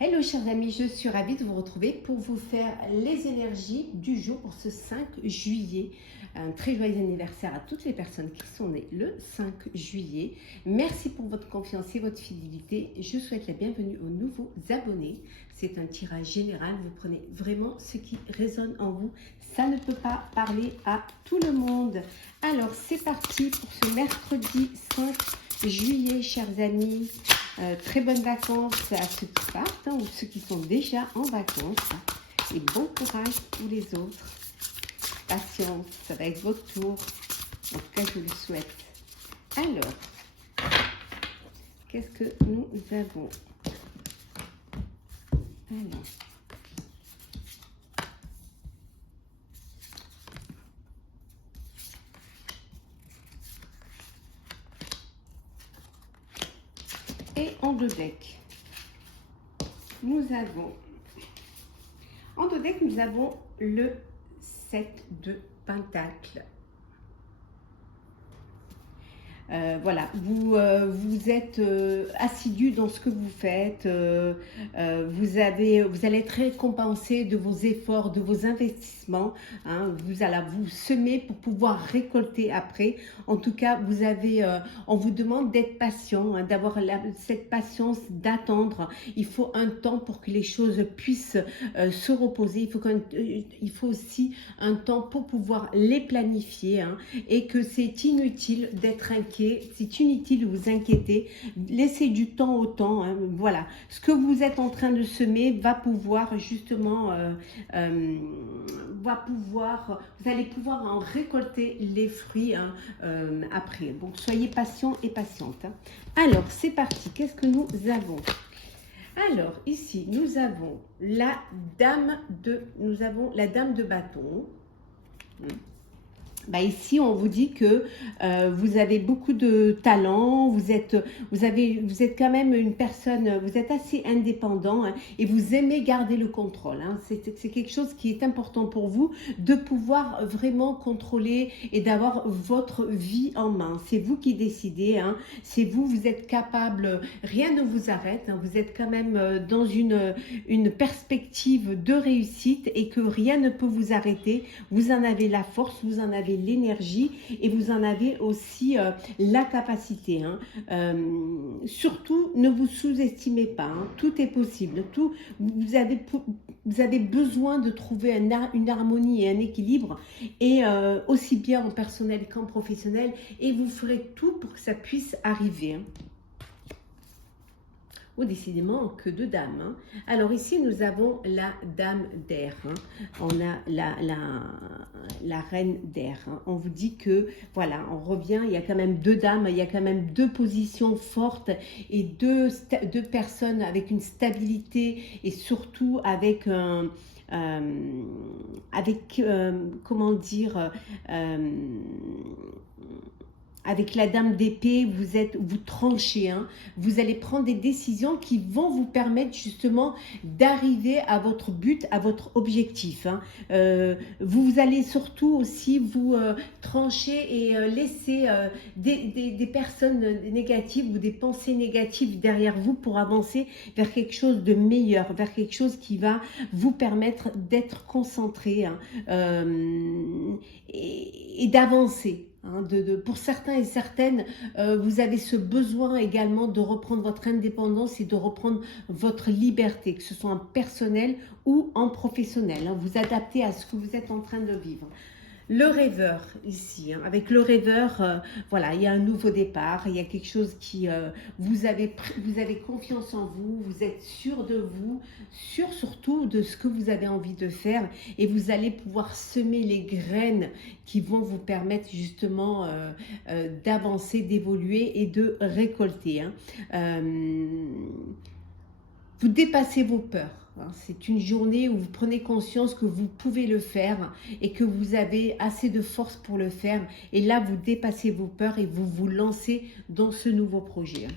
Hello chers amis, je suis ravie de vous retrouver pour vous faire les énergies du jour pour ce 5 juillet. Un très joyeux anniversaire à toutes les personnes qui sont nées le 5 juillet. Merci pour votre confiance et votre fidélité. Je souhaite la bienvenue aux nouveaux abonnés. C'est un tirage général, vous prenez vraiment ce qui résonne en vous. Ça ne peut pas parler à tout le monde. Alors c'est parti pour ce mercredi 5 juillet chers amis. Très bonnes vacances à ceux qui partent ou ceux qui sont déjà en vacances. Et bon courage pour les autres. Patience, ça va être votre tour. En tout cas, je le souhaite. Alors, qu'est-ce que nous avons? Alors, et en deux decks, nous avons le 7 de Pentacle. Voilà, vous êtes assidu dans ce que vous faites, vous allez être récompensé de vos efforts, de vos investissements, hein, vous allez vous semer pour pouvoir récolter après. En tout cas, on vous demande d'être patient, hein, d'avoir cette patience, d'attendre. Il faut un temps pour que les choses puissent se reposer. Il faut aussi un temps pour pouvoir les planifier, hein, et que c'est inutile d'être inquiet. C'est inutile de vous inquiéter, laissez du temps au temps, hein, voilà, ce que vous êtes en train de semer va pouvoir justement, vous allez pouvoir en récolter les fruits, hein, après, donc soyez patient et patiente, hein. Alors c'est parti, qu'est-ce que nous avons? Alors ici nous avons la dame de bâton. Bah ici, on vous dit que vous avez beaucoup de talent, vous êtes quand même une personne, vous êtes assez indépendant, hein, et vous aimez garder le contrôle, hein. C'est quelque chose qui est important pour vous, de pouvoir vraiment contrôler et d'avoir votre vie en main. C'est vous qui décidez, hein, c'est vous, vous êtes capable, rien ne vous arrête, hein, vous êtes quand même dans une perspective de réussite et que rien ne peut vous arrêter. Vous en avez la force, vous en avez l'énergie et vous en avez aussi la capacité, hein. Surtout ne vous sous-estimez pas, hein. Tout est possible, vous avez besoin de trouver une harmonie et un équilibre, et aussi bien en personnel qu'en professionnel, et vous ferez tout pour que ça puisse arriver, hein. Oh, décidément, que de dames, hein. Alors ici, nous avons la dame d'air, hein. On a la reine d'air, hein. On vous dit que, voilà, on revient, il y a quand même deux dames, il y a quand même deux positions fortes et deux personnes avec une stabilité et surtout avec un... comment dire, avec la dame d'épée, vous tranchez, hein. Vous allez prendre des décisions qui vont vous permettre justement d'arriver à votre but, à votre objectif, hein. Vous allez surtout aussi vous trancher et laisser des personnes négatives ou des pensées négatives derrière vous pour avancer vers quelque chose de meilleur, vers quelque chose qui va vous permettre d'être concentré, hein, et d'avancer. Hein, pour certains et certaines, vous avez ce besoin également de reprendre votre indépendance et de reprendre votre liberté, que ce soit en personnel ou en professionnel, hein. Vous adaptez à ce que vous êtes en train de vivre. Le rêveur ici, hein, avec le rêveur, voilà, il y a un nouveau départ, il y a quelque chose qui, vous avez confiance en vous, vous êtes sûr de vous, sûr surtout de ce que vous avez envie de faire, et vous allez pouvoir semer les graines qui vont vous permettre justement d'avancer, d'évoluer et de récolter, hein. Vous dépassez vos peurs. C'est une journée où vous prenez conscience que vous pouvez le faire et que vous avez assez de force pour le faire. Et là, vous dépassez vos peurs et vous vous lancez dans ce nouveau projet.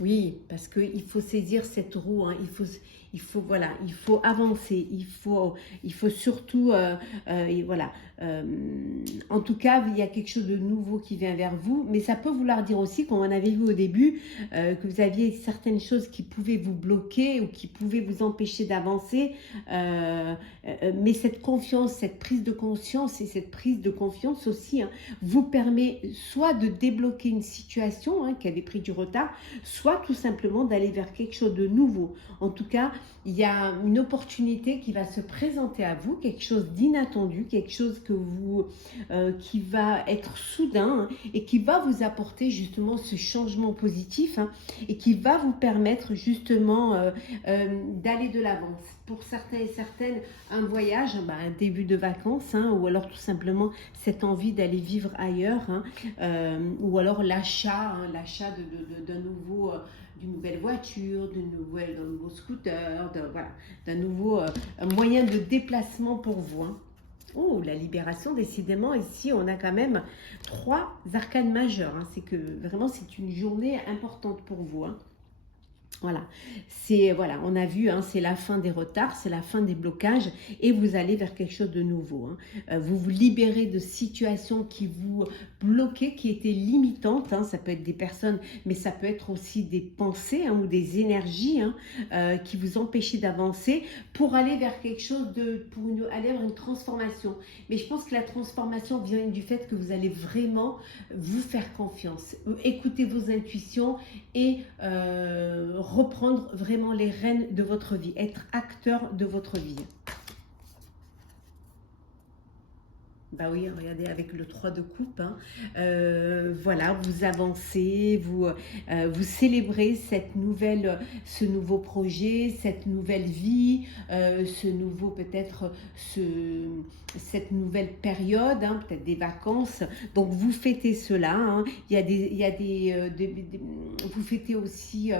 Oui, parce qu'il faut saisir cette roue, hein. voilà, il faut avancer, il faut surtout, et voilà. En tout cas, il y a quelque chose de nouveau qui vient vers vous, mais ça peut vouloir dire aussi, comme on avait vu au début, que vous aviez certaines choses qui pouvaient vous bloquer ou qui pouvaient vous empêcher d'avancer, mais cette confiance, cette prise de conscience et cette prise de confiance aussi, hein, vous permet soit de débloquer une situation, hein, qui avait pris du retard, soit tout simplement d'aller vers quelque chose de nouveau. En tout cas, il y a une opportunité qui va se présenter à vous, quelque chose d'inattendu, quelque chose que qui va être soudain, hein, et qui va vous apporter justement ce changement positif, hein, et qui va vous permettre justement d'aller de l'avant. Pour certains et certaines, un voyage, un début de vacances, hein, ou alors tout simplement cette envie d'aller vivre ailleurs, hein, ou alors l'achat, hein, l'achat d'un nouveau, d'une nouvelle voiture, d'un nouveau scooter, voilà, d'un nouveau moyen de déplacement pour vous. Hein. Oh, la libération, décidément, ici, on a quand même 3 arcanes majeures. Hein. C'est que vraiment, c'est une journée importante pour vous. Hein. Voilà, voilà, on a vu, hein, c'est la fin des retards, c'est la fin des blocages et vous allez vers quelque chose de nouveau. Hein. Vous vous libérez de situations qui vous bloquaient, qui étaient limitantes. Hein. Ça peut être des personnes, mais ça peut être aussi des pensées, hein, ou des énergies, hein, qui vous empêchaient d'avancer pour aller vers quelque chose aller vers une transformation. Mais je pense que la transformation vient du fait que vous allez vraiment vous faire confiance, écouter vos intuitions et reprendre vraiment les rênes de votre vie, être acteur de votre vie. Bah oui, regardez avec le 3 de coupe, hein. Voilà, vous avancez, vous célébrez ce nouveau projet, cette nouvelle vie, cette nouvelle période, hein, peut-être des vacances. Donc vous fêtez cela. Hein. Vous fêtez aussi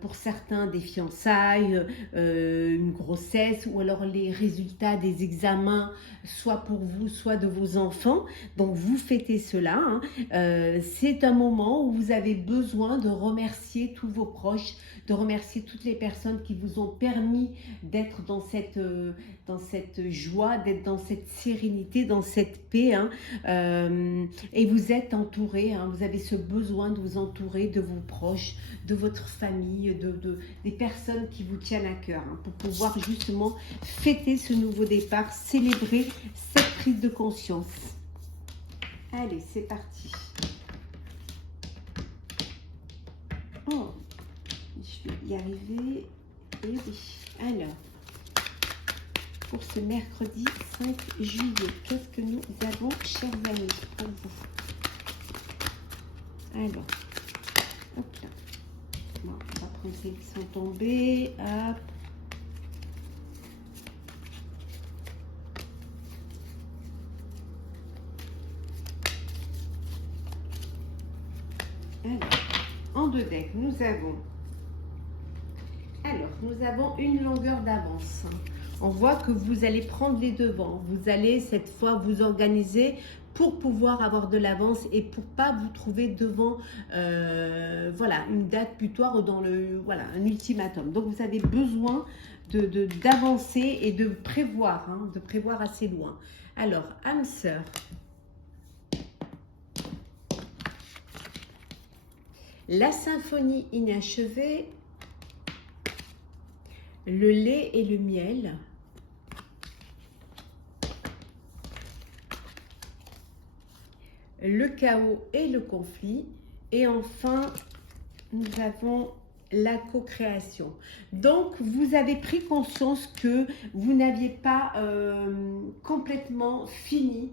pour certains des fiançailles, une grossesse ou alors les résultats des examens, soit pour vous, soit de vos enfants. Donc vous fêtez cela. Hein. C'est un moment où vous avez besoin de remercier tous vos proches, de remercier toutes les personnes qui vous ont permis d'être dans cette joie, d'être dans cette sérénité, dans cette paix. Hein. Et vous êtes entouré, hein, vous avez ce besoin de vous entourer de vos proches, de votre famille, des personnes qui vous tiennent à cœur, hein, pour pouvoir justement fêter ce nouveau départ, célébrer cette prise de conscience. Allez, c'est parti. Oh, je vais y arriver. Et oui, alors, pour ce mercredi 5 juillet, qu'est-ce que nous avons, chers amis, pour vous? Alors, hop là. Bon, on va prendre celles qui sont tombées. Hop. Alors, en 2 decks, nous avons une longueur d'avance. On voit que vous allez prendre les devants. Vous allez cette fois vous organiser pour pouvoir avoir de l'avance et pour pas vous trouver devant voilà, une date butoir ou dans un ultimatum. Donc vous avez besoin d'avancer et de prévoir, hein, de prévoir assez loin. Alors, âme sœur. La symphonie inachevée, le lait et le miel, le chaos et le conflit, et enfin, nous avons la co-création. Donc, vous avez pris conscience que vous n'aviez pas complètement fini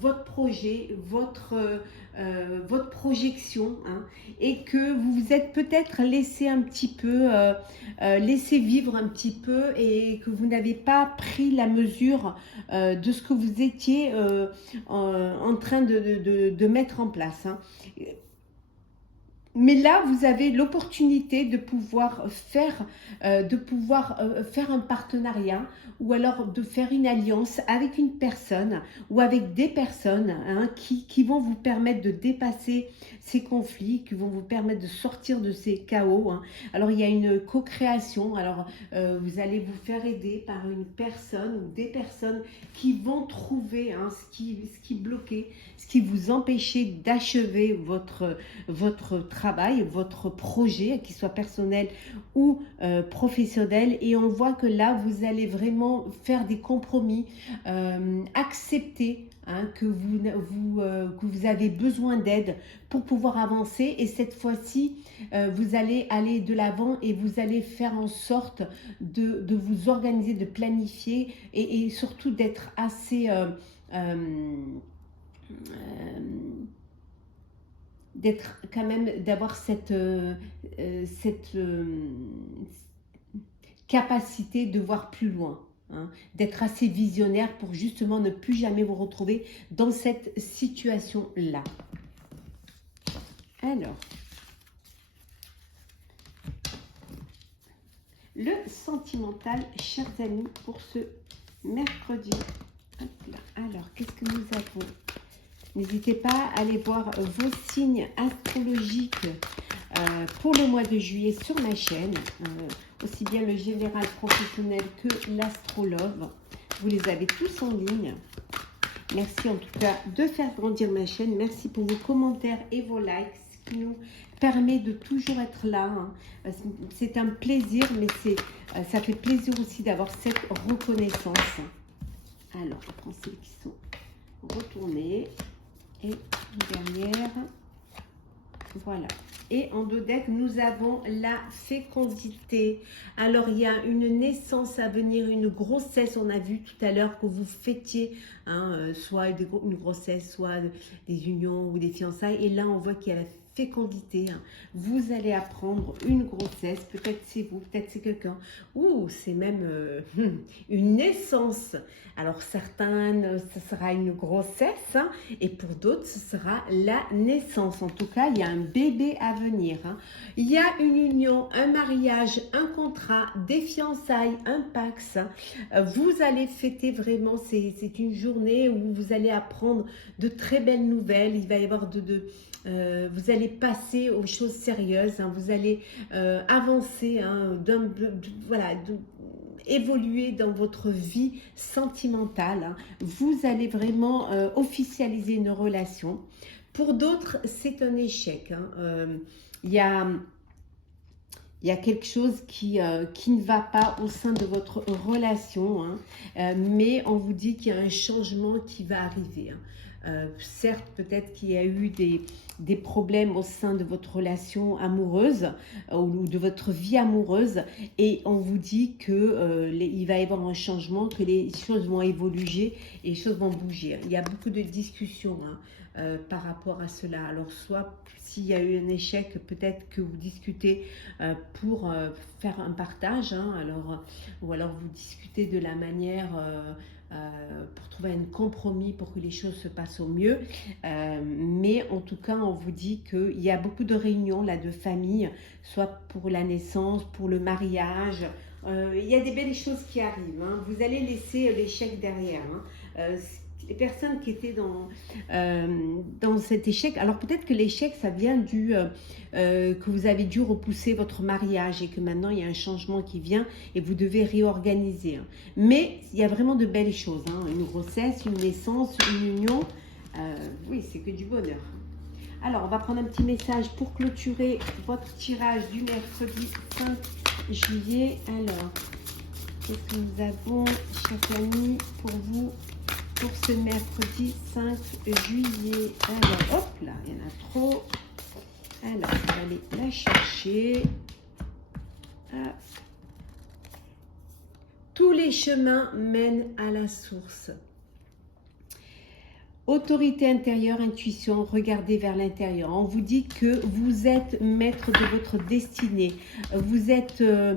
votre projet, votre projection, hein, et que vous vous êtes peut-être laissé un petit peu, laissé vivre un petit peu et que vous n'avez pas pris la mesure de ce que vous étiez en train de mettre en place. Hein. Mais là, vous avez l'opportunité de pouvoir faire un partenariat ou alors de faire une alliance avec une personne ou avec des personnes, hein, qui vont vous permettre de dépasser ces conflits, qui vont vous permettre de sortir de ces chaos, hein. Alors, il y a une co-création. Alors, vous allez vous faire aider par une personne ou des personnes qui vont trouver, hein, ce qui bloquait, ce qui vous empêchait d'achever votre travail, votre projet, qu'il soit personnel ou professionnel. Et on voit que là, vous allez vraiment faire des compromis, accepter, hein, que vous avez besoin d'aide pour pouvoir avancer. Et cette fois-ci, vous allez aller de l'avant et vous allez faire en sorte de vous organiser, de planifier et surtout d'être assez... d'être quand même, d'avoir cette capacité de voir plus loin, hein, d'être assez visionnaire pour justement ne plus jamais vous retrouver dans cette situation-là. Alors, le sentimental, chers amis, pour ce mercredi. Hop là. Alors, qu'est-ce que nous avons? N'hésitez pas à aller voir vos signes astrologiques pour le mois de juillet sur ma chaîne, aussi bien le général professionnel que l'astrologue. Vous les avez tous en ligne. Merci en tout cas de faire grandir ma chaîne. Merci pour vos commentaires et vos likes, ce qui nous permet de toujours être là, hein. C'est un plaisir, mais ça fait plaisir aussi d'avoir cette reconnaissance. Alors, on prend celles qui sont retournées. Et une dernière, voilà. Et en dos deck, nous avons la fécondité. Alors, il y a une naissance à venir, une grossesse. On a vu tout à l'heure que vous fêtiez, hein, soit une grossesse, soit des unions ou des fiançailles. Et là, on voit qu'il y a la fécondité, hein. Vous allez apprendre une grossesse. Peut-être c'est vous, peut-être c'est quelqu'un. Ou c'est même une naissance. Alors, certains, ce sera une grossesse, hein, et pour d'autres, ce sera la naissance. En tout cas, il y a un bébé à venir, hein. Il y a une union, un mariage, un contrat, des fiançailles, un pax, hein. Vous allez fêter vraiment, c'est une journée où vous allez apprendre de très belles nouvelles. Il va y avoir vous allez passer aux choses sérieuses, hein. Vous allez avancer, hein, voilà, évoluer dans votre vie sentimentale, hein. Vous allez vraiment officialiser une relation. Pour d'autres, c'est un échec, hein. Il y a quelque chose qui ne va pas au sein de votre relation, hein, mais on vous dit qu'il y a un changement qui va arriver, hein. Certes, peut-être qu'il y a eu des problèmes au sein de votre relation amoureuse ou de votre vie amoureuse, et on vous dit que il va y avoir un changement, que les choses vont évoluer et les choses vont bouger. Il y a beaucoup de discussions, hein, par rapport à cela. Alors, soit s'il y a eu un échec, peut-être que vous discutez pour faire un partage, hein, ou alors vous discutez de la manière pour trouver un compromis pour que les choses se passent au mieux. Mais en tout cas, on vous dit qu'il y a beaucoup de réunions là de famille, soit pour la naissance, pour le mariage. Il y a des belles choses qui arrivent, hein. Vous allez laisser l'échec derrière, hein. Les personnes qui étaient dans cet échec, alors peut-être que l'échec, ça vient que vous avez dû repousser votre mariage et que maintenant, il y a un changement qui vient et vous devez réorganiser, hein. Mais il y a vraiment de belles choses, hein. Une grossesse, une naissance, une union, oui, c'est que du bonheur. Alors, on va prendre un petit message pour clôturer votre tirage du mercredi 5 juillet. Alors, qu'est-ce que nous avons, chers amis, pour vous pour ce mercredi 5 juillet? Alors, hop là, il y en a trop. Alors, on va aller la chercher. Ah. Tous les chemins mènent à la source. Autorité intérieure, intuition, regardez vers l'intérieur. On vous dit que vous êtes maître de votre destinée. Vous êtes le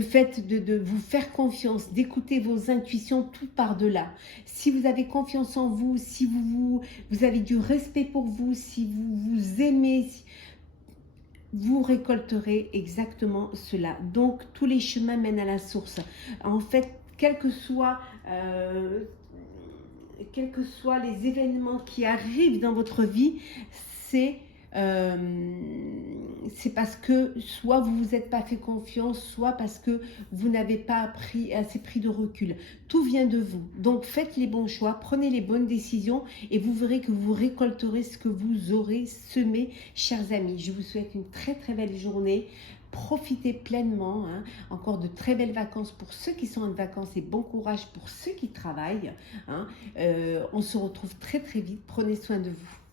fait de vous faire confiance, d'écouter vos intuitions tout par-delà. Si vous avez confiance en vous, si vous avez du respect pour vous, si vous vous aimez, vous récolterez exactement cela. Donc, tous les chemins mènent à la source. En fait, quels que soient les événements qui arrivent dans votre vie, c'est parce que soit vous vous êtes pas fait confiance, soit parce que vous n'avez pas assez pris de recul. Tout vient de vous. Donc faites les bons choix, prenez les bonnes décisions et vous verrez que vous récolterez ce que vous aurez semé, chers amis. Je vous souhaite une très très belle journée. Profitez pleinement, hein. Encore de très belles vacances pour ceux qui sont en vacances et bon courage pour ceux qui travaillent, hein. On se retrouve très très vite. Prenez soin de vous.